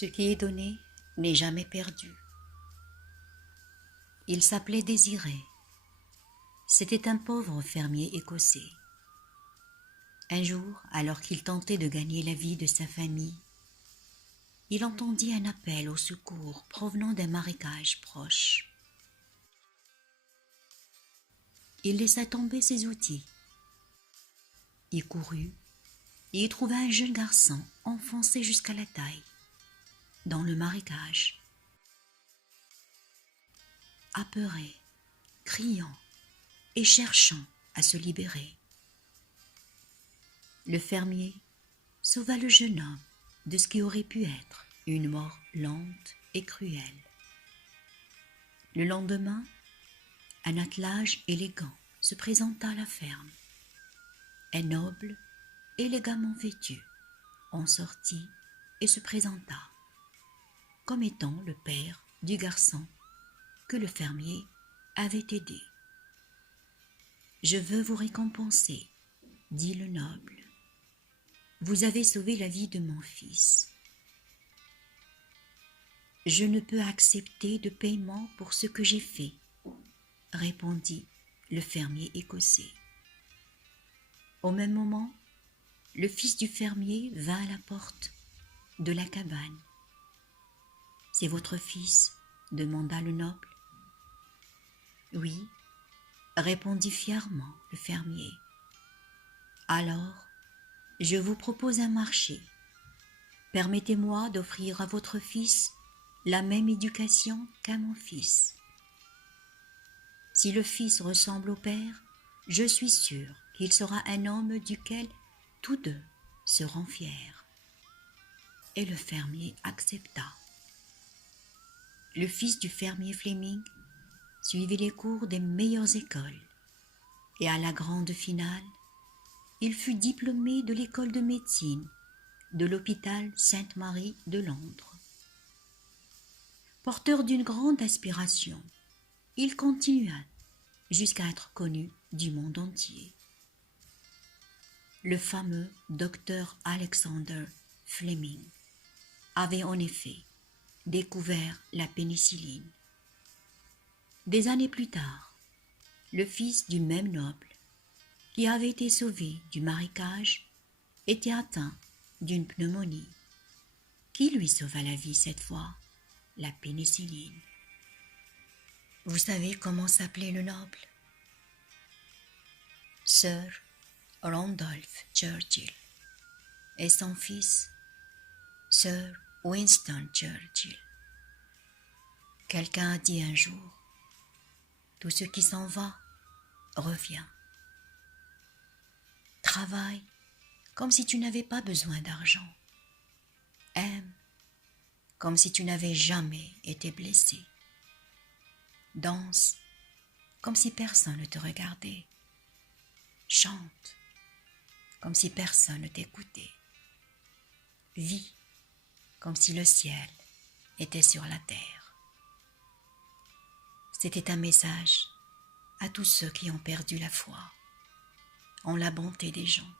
Ce qui est donné n'est jamais perdu. Il s'appelait Désiré. C'était un pauvre fermier écossais. Un jour, alors qu'il tentait de gagner la vie de sa famille, il entendit un appel au secours provenant d'un marécage proche. Il laissa tomber ses outils. Il courut et y trouva un jeune garçon enfoncé jusqu'à la taille dans le marécage. Apeuré, criant et cherchant à se libérer. Le fermier sauva le jeune homme de ce qui aurait pu être une mort lente et cruelle. Le lendemain, un attelage élégant se présenta à la ferme. Un noble, élégamment vêtu, en sortit et se présenta comme étant le père du garçon que le fermier avait aidé. « Je veux vous récompenser, dit le noble. Vous avez sauvé la vie de mon fils. Je ne peux accepter de paiement pour ce que j'ai fait, répondit le fermier écossais. Au même moment, le fils du fermier vint à la porte de la cabane. « C'est votre fils ?» demanda le noble. « Oui, » répondit fièrement le fermier. « Alors, je vous propose un marché. Permettez-moi d'offrir à votre fils la même éducation qu'à mon fils. Si le fils ressemble au père, je suis sûr qu'il sera un homme duquel tous deux seront fiers. » Et le fermier accepta. Le fils du fermier Fleming suivit les cours des meilleures écoles et à la grande finale, il fut diplômé de l'école de médecine de l'hôpital Sainte-Marie de Londres. Porteur d'une grande aspiration, il continua jusqu'à être connu du monde entier. Le fameux docteur Alexander Fleming avait en effet découvert la pénicilline. Des années plus tard, le fils du même noble, qui avait été sauvé du marécage, était atteint d'une pneumonie. Qui lui sauva la vie cette fois? La pénicilline. Vous savez comment s'appelait le noble? Sir Randolph Churchill. Et son fils, Sir Winston Churchill. Quelqu'un a dit un jour, tout ce qui s'en va revient. Travaille comme si tu n'avais pas besoin d'argent. Aime comme si tu n'avais jamais été blessé. Danse comme si personne ne te regardait. Chante comme si personne ne t'écoutait. Vis comme si le ciel était sur la terre. C'était un message à tous ceux qui ont perdu la foi en la bonté des gens.